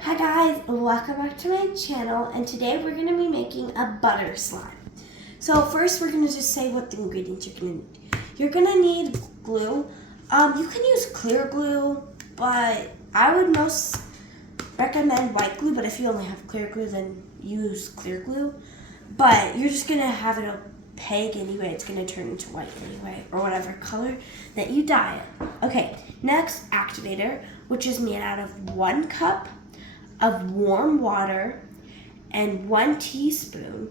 Hi guys, welcome back to my channel, and today we're going to be making a butter slime. So first we're going to just say what the ingredients you're going to need. You're going to need glue. You can use clear glue, but I would most recommend white glue, but if you only have clear glue then use clear glue. But you're just going to have it opaque anyway, it's going to turn into white anyway, or whatever color that you dye it. Okay, next, Activator, which is made out of 1 cup of warm water and 1 teaspoon,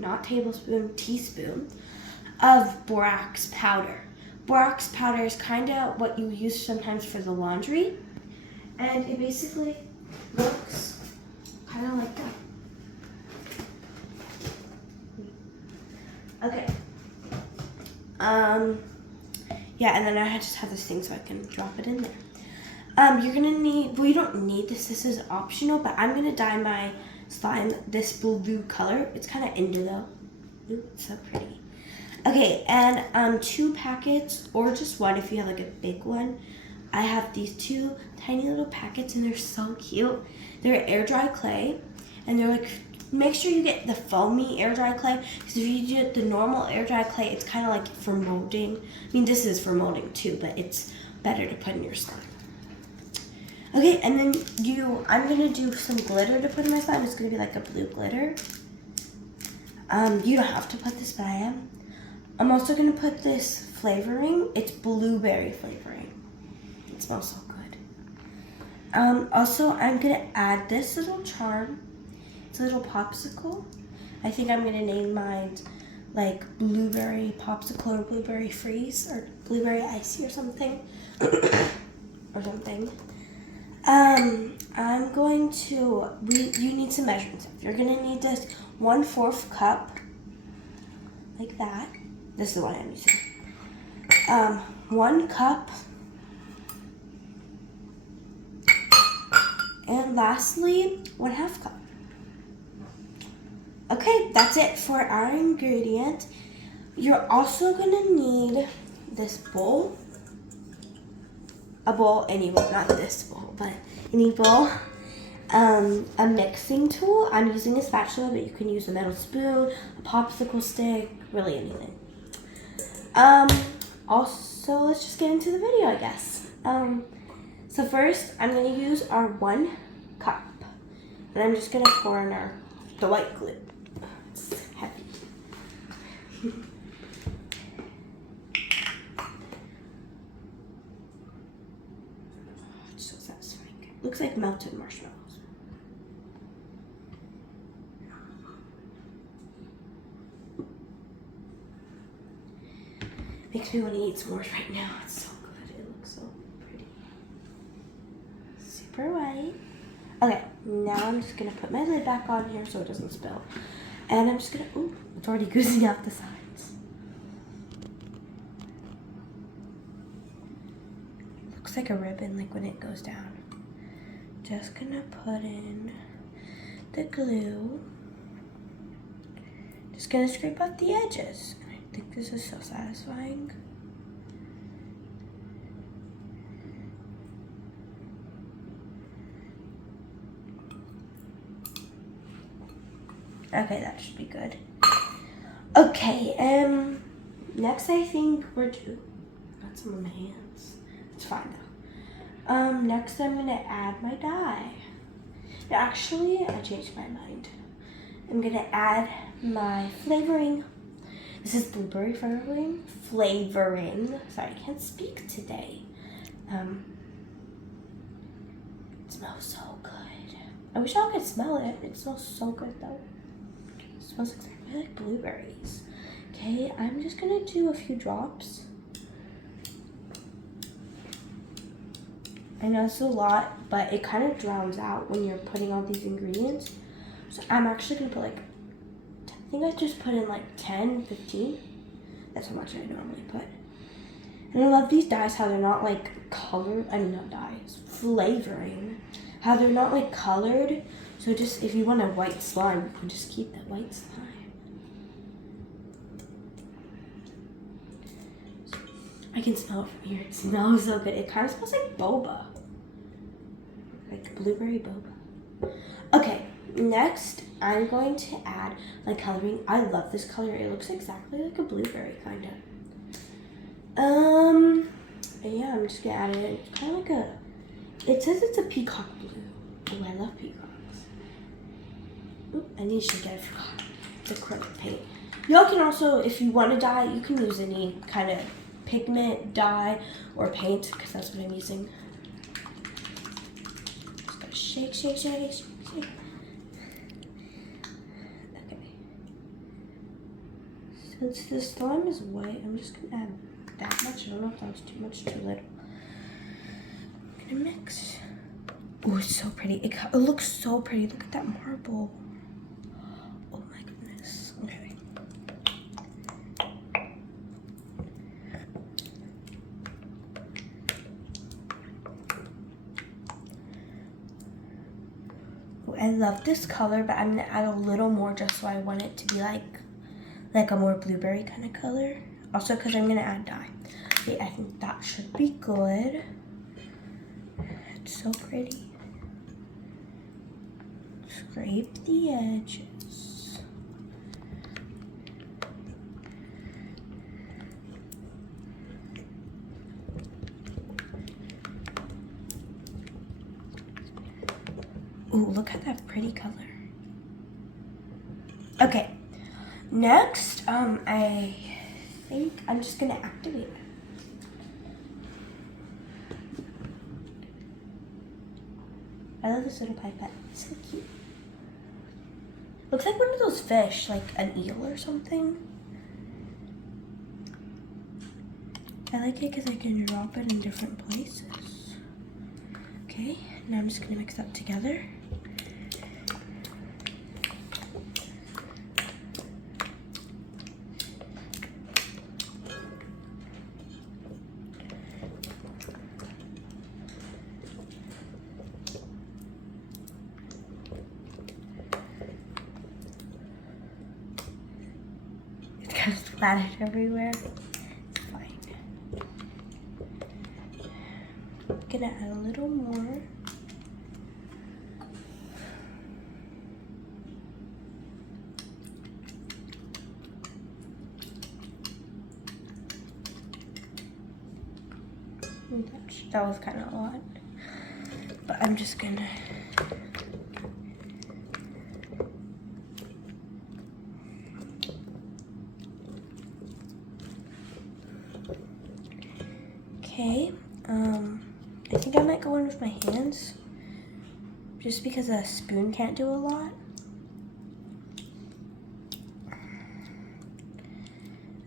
not tablespoon, teaspoon of borax powder. Borax powder is kind of what you use sometimes for the laundry, and it basically looks kind of like that. Okay. Yeah, and then I just have this thing so I can drop it in there. You're gonna need, well, you don't need this, this is optional, but I'm gonna dye my slime this blue color. It's kind of indigo. Ooh, it's so pretty. Okay, and 2 packets, or just 1 if you have like a big one. I have these 2 tiny little packets and they're so cute. They're air dry clay, and they're like, make sure you get the foamy air dry clay, because if you get the normal air dry clay, it's kind of like for molding. I mean, this is for molding too, but it's better to put in your slime. Okay, and then I'm gonna do some glitter to put in my slime. It's gonna be like a blue glitter. You don't have to put this, but I am. I'm also gonna put this flavoring. It's blueberry flavoring. It smells so good. Also, I'm gonna add this little charm. It's a little popsicle. I think I'm gonna name mine like blueberry popsicle or blueberry freeze or blueberry icy or something. or something. I'm going to, you need some measuring stuff. You're gonna need this 1/4 cup, like that. This is the one I'm using. 1 cup. And lastly, 1/2 cup. Okay, that's it for our ingredient. You're also gonna need this bowl. A bowl, any bowl, not this bowl, but any bowl. A mixing tool. I'm using a spatula, but you can use a metal spoon, a popsicle stick, really anything. Also, let's just get into the video, I guess. So first, I'm going to use our 1 cup, and I'm just going to pour in the white glue. It's heavy. It's so satisfying. Looks like melted marshmallows. Makes me want to eat s'mores right now. It's so good. It looks so pretty. Super white. Okay, now I'm just going to put my lid back on here so it doesn't spill. And I'm just going to, ooh, it's already oozing out the sides. Looks like a ribbon, like when it goes down. Just going to put in the glue. Just going to scrape off the edges. I think this is so satisfying. Okay, that should be good. Okay, next I think we're due. Got some on my hands. It's fine now. Next I'm gonna add my dye. Actually, I changed my mind. I'm gonna add my flavoring. This is blueberry flavoring. Sorry, I can't speak today. It smells so good. I wish y'all could smell it. It smells so good though. It smells exactly like blueberries. Okay, I'm just gonna do a few drops. I know it's a lot, but it kind of drowns out when you're putting all these ingredients. So I'm actually gonna put like, I think I just put in like 10, 15. That's how much I normally put. And I love these dyes, how they're not like colored, I mean not dyes, flavoring. How they're not like colored. So just, if you want a white slime, you can just keep that white slime. I can smell it from here. It smells so good. It kind of smells like boba. like blueberry boba. Okay, next I'm going to add my coloring. I love this color. It looks exactly like a blueberry, kind of. Yeah, I'm just gonna add it. It's kind of like it says it's a peacock blue. Oh, I love peacocks. Oop, I need to get it. It's acrylic paint. Y'all can also, if you want to dye, you can use any kind of pigment, dye, or paint, because that's what I'm using. Just gotta shake, shake, shake, shake, shake. Okay. Since this slime is white, I'm just gonna add that much. I don't know if that was too much, too little. I'm gonna mix. Oh, it's so pretty. It looks so pretty. Look at that marble. Oh my goodness. Okay. Oh, I love this color, but I'm gonna add a little more just so I want it to be like a more blueberry kind of color. Also, because I'm gonna add dye. Okay, I think that should be good. It's so pretty. Scrape the edges. Ooh, look at that pretty color. Okay, next, I think I'm just gonna activate it. I love this little pipette. It's so cute. Looks like one of those fish, like an eel or something. I like it because I can drop it in different places. Okay, now I'm just gonna mix that together. Splattered everywhere. It's fine. I'm gonna add a little more. That was kind of a lot, but I'm just gonna. Okay, I think I might go in with my hands, just because a spoon can't do a lot.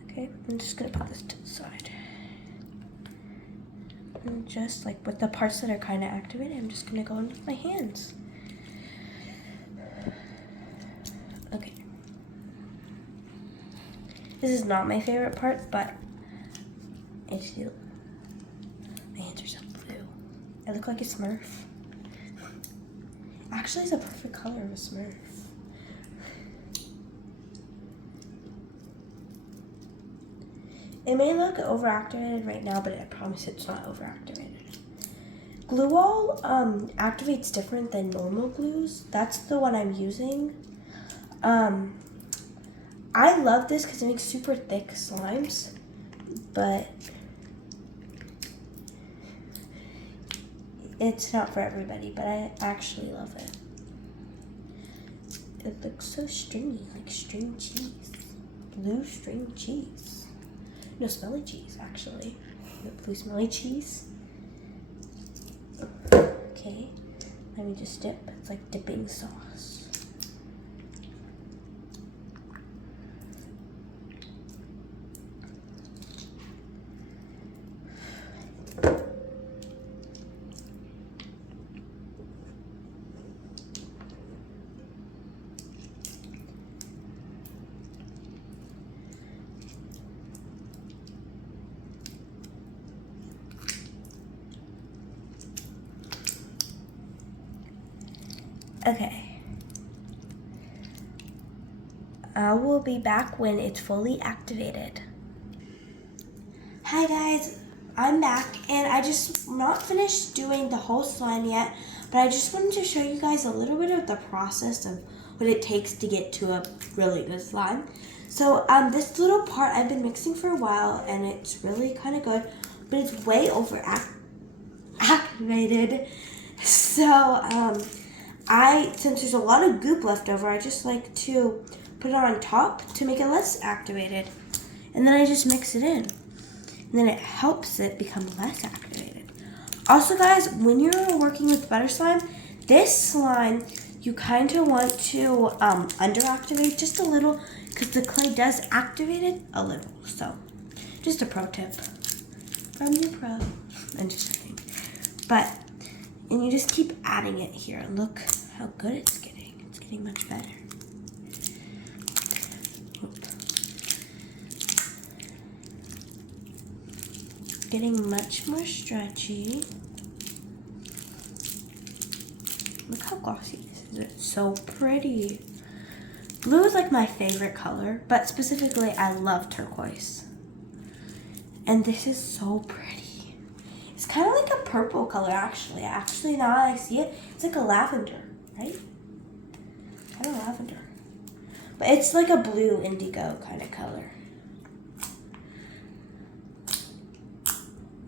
Okay, I'm just gonna put this to the side. And just like with the parts that are kind of activated, I'm just gonna go in with my hands. Okay. This is not my favorite part, but I do. My hands are so blue. I look like a Smurf. Actually, it's a perfect color of a Smurf. It may look overactivated right now, but I promise it's not overactivated. Glue Wall activates different than normal glues. That's the one I'm using. I love this because it makes super thick slimes, but it's not for everybody, but I actually love it. It looks so stringy, like string cheese. Blue string cheese. No, smelly cheese, actually. The blue smelly cheese. Okay, let me just dip. It's like dipping sauce. Okay. I will be back when it's fully activated. Hi guys, I'm back and I just not finished doing the whole slime yet, but I just wanted to show you guys a little bit of the process of what it takes to get to a really good slime. So this little part I've been mixing for a while, and it's really kind of good, but it's way over activated. So since there's a lot of goop left over, I just like to put it on top to make it less activated. And then I just mix it in. And then it helps it become less activated. Also guys, when you're working with ButterSlime, this slime, you kind of want to underactivate just a little because the clay does activate it a little. So, just a pro tip from your pro. I'm just kidding. And you just keep adding it here. Look how good it's getting. It's getting much better. Getting much more stretchy. Look how glossy this is. It's so pretty. Blue is like my favorite color, but specifically I love turquoise. And this is so pretty. It's kind of like a purple color actually. Actually, now that I see it, it's like a lavender, right? Kind of lavender. But it's like a blue indigo kind of color.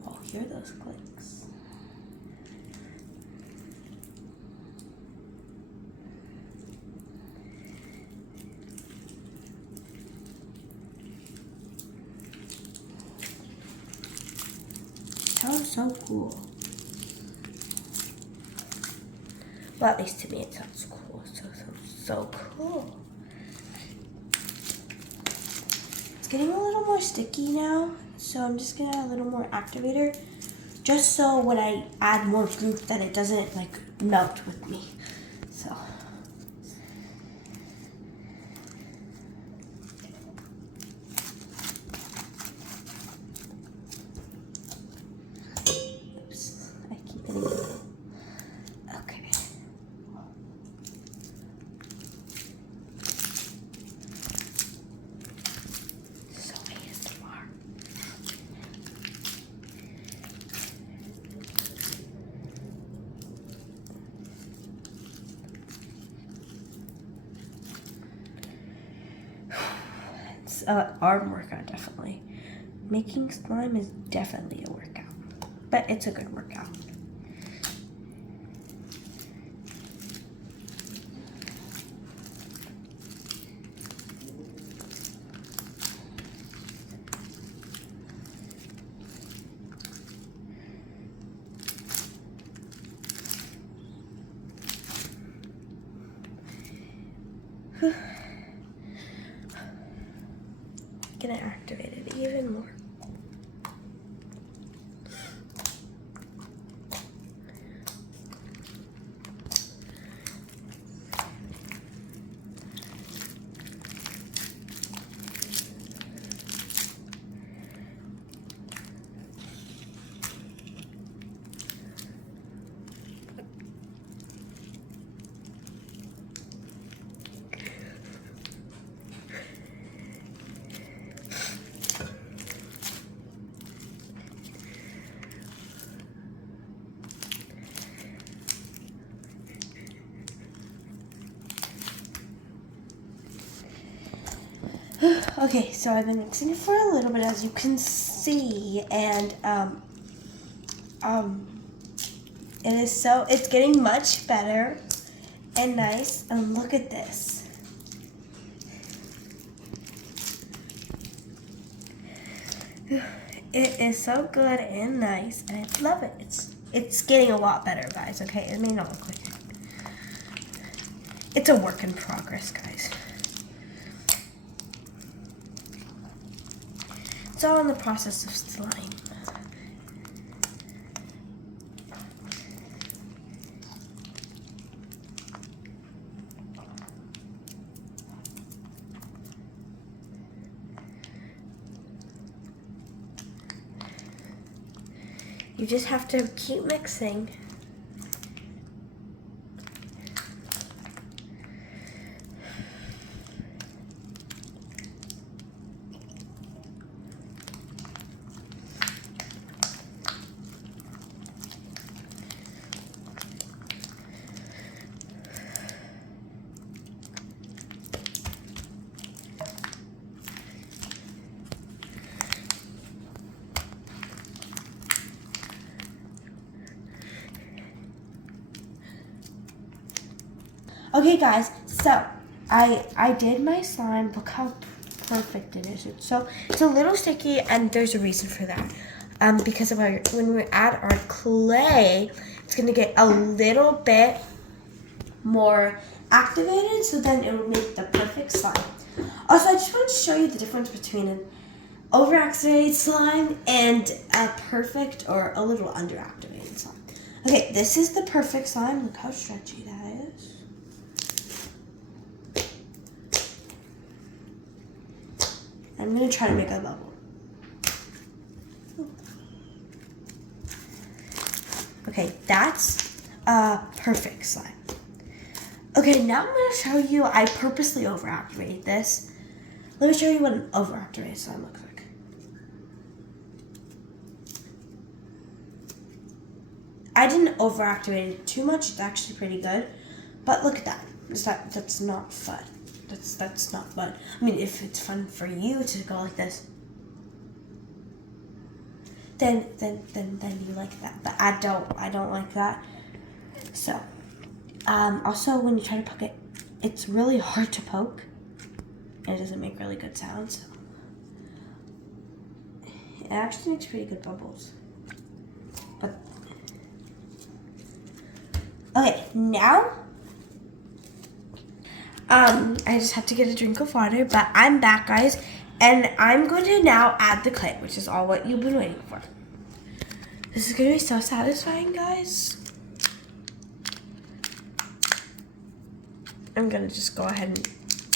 Oh, hear those clicks. Sounds so cool. Well, at least to me it sounds cool. It sounds so cool. It's getting a little more sticky now, so I'm just gonna add a little more activator, just so when I add more goop that it doesn't like melt with me. So. It's an arm workout, definitely. Making slime is definitely a workout, but it's a good workout. Gonna activate it even more. Okay, so I've been mixing it for a little bit, as you can see, and it's getting much better and nice. And look at this. It is so good and nice, and I love it. It's getting a lot better, guys. Okay, it may not look like it. It's a work in progress, guys. It's all in the process of slime. You just have to keep mixing. Okay, guys, so I did my slime. Look how perfect it is. It's a little sticky, and there's a reason for that. Because of when we add our clay, it's gonna get a little bit more activated, so then it will make the perfect slime. Also, I just want to show you the difference between an overactivated slime and a perfect or a little underactivated slime. Okay, this is the perfect slime. Look how stretchy that is. I'm gonna try to make a bubble. Okay, that's a perfect slime. Okay, now I'm gonna show you, I purposely overactivated this. Let me show you what an overactivated slime looks like. I didn't overactivate it too much. It's actually pretty good. But look at that. That's not fun. That's not fun. I mean, if it's fun for you to go like this, then you like that. But I don't like that. So, also when you try to poke it, it's really hard to poke. And it doesn't make really good sounds. It actually makes pretty good bubbles. But okay, now I just have to get a drink of water, but I'm back, guys, and I'm going to now add the clay, which is all what you've been waiting for. This is going to be so satisfying, guys. I'm going to just go ahead and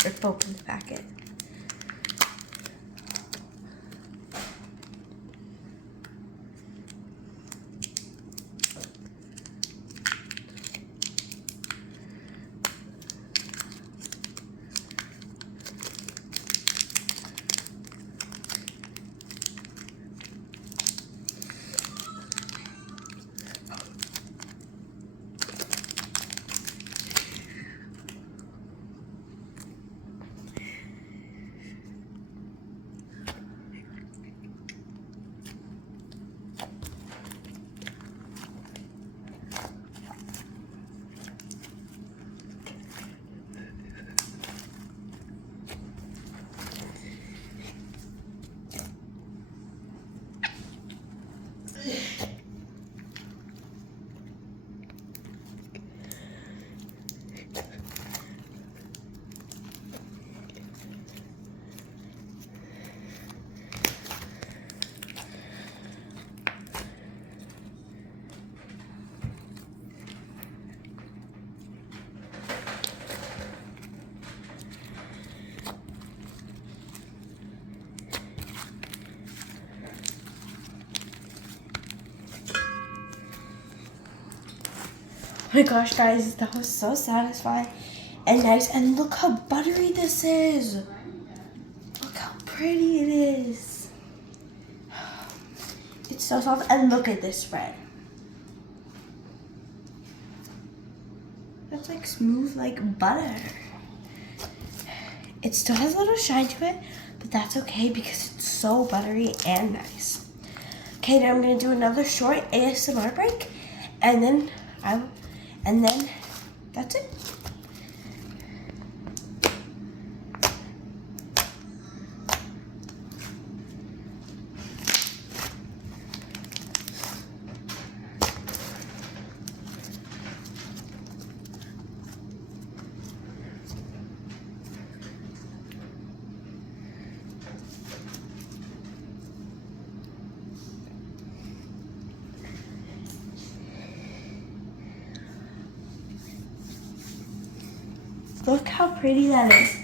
rip open the packet. Oh my gosh, guys, that was so satisfying and nice. And look how buttery this is. Look how pretty it is. It's so soft. And look at this spread. That's like smooth like butter. It still has a little shine to it, but that's okay because it's so buttery and nice. Okay, now I'm gonna do another short ASMR break, and then that's it. Look how pretty that is.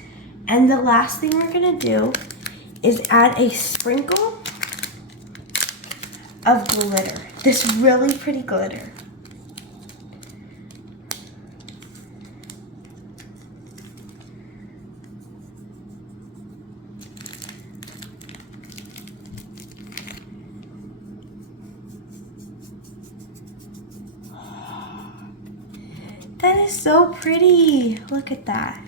And the last thing we're gonna do is add a sprinkle of glitter. This really pretty glitter. That is so pretty. Look at that.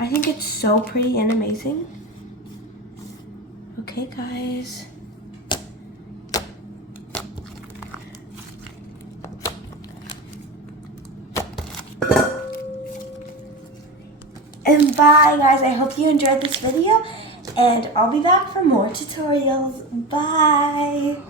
I think it's so pretty and amazing. Okay, guys. bye guys. I hope you enjoyed this video and I'll be back for more tutorials. Bye.